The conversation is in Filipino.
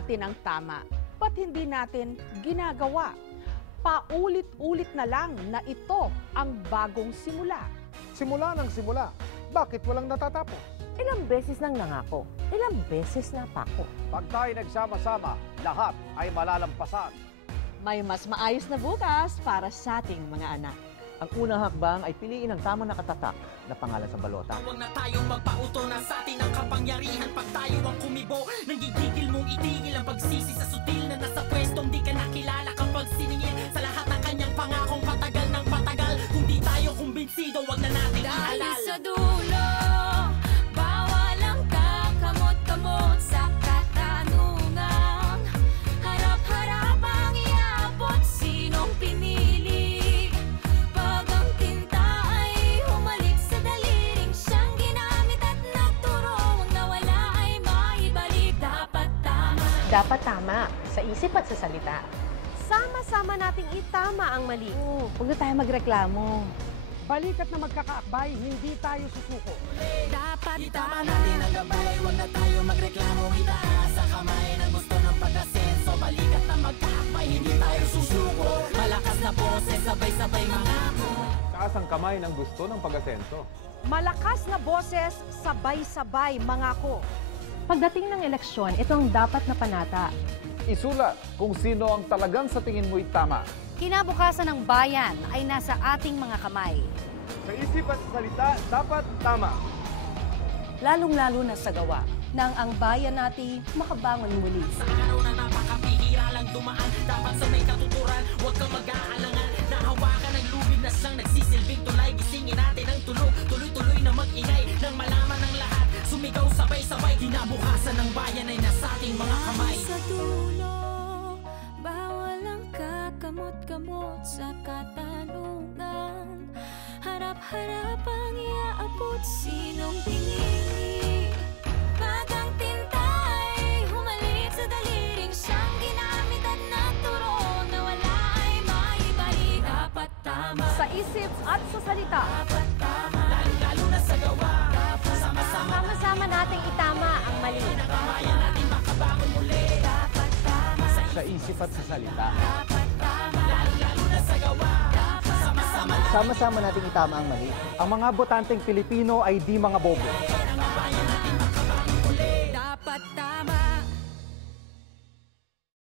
natin ang tama? Ba't hindi natin ginagawa? Paulit-ulit na lang na ito ang bagong simula. Simula ng simula. Bakit walang natatapos? Ilang beses nang nangako, ilang beses na pako. Pag tayo nagsama-sama, lahat ay malalampasan. May mas maayos na bukas para sa ating mga anak. Ang unang hakbang ay piliin ang tamang nakatatak na pangalan sa balota. Huwag na tayong magpauto na sa atin ang kapangyarihan. Pag tayo ang kumibo, nanggigigil mong itigil ang pagsisi sa sutil na nasa pwestong di ka nakilala kapag siningil sa lahat ng kanyang pangakong patagal ng patagal. Kung di tayo kumbinsido, wag na natin Dahil ihalal. sa dulo, bawal ang kakamot-kamot sa katanungan. Harap-harap ang iabot, sinong pinili? Pag ang tinta ay humalik sa daliring siyang ginamit at nagturo, ang nawala ay maibalik. Dapat tama. Dapat tama, sa isip at sa salita. Sama-sama nating itama ang mali. Huwag na tayo magreklamo. Balikat na magkakaakbay, hindi tayo susuko. Dapat Itama tama. natin ang gabay, wag na tayo magreklamo. Itaas sa kamay ng gusto ng pag-asenso. Balikat na magkakbay, hindi tayo susuko. Malakas na boses, sabay-sabay mangako. Taas ang kamay ng gusto ng pag-asenso. Malakas na boses, sabay-sabay mangako. Pagdating ng eleksyon, ito ang dapat na panata. Isulat kung sino ang talagang sa tingin mo'y tama. Kinabukasan ng bayan ay nasa ating mga kamay. Sa isip at sa salita, dapat tama. Lalong-lalo na sa gawa nang ang bayan natin makabangon muli. Sa araw na napakapihira lang dumaan, dapat sa may katuturan, huwag kang mag-aalangan. Nahawakan ng lubid na siyang nagsisilbing tulay. Gisingin natin ang tulog, tuloy-tuloy na mag-ingay. Nang malaman ng lahat, sumigaw sabay-sabay. Kinabukasan ng bayan ay nasa ating mga kamay. Sa dulo, bawal ang kakamot-kamot sa katanungan. Harap-harap ang iaabot, sinong pinili? Pag ang tinta ay humalik sa daliring siyang ginamit at nagturo, na wala ay maibalik. Dapat tama. Sa isip at sa salita. Dapat tama. Lalo na sa gawa, sama-sama Sama-sama nating itama ang mali. bayan natin makabangon muli. Dapat tama. Sa isip at sa salita. Dapat tama. Lalo na sa gawa, sama-sama Sama-sama nating itama ang mali. Ang mga botanteng Pilipino ay di mga bobo. ng bayan.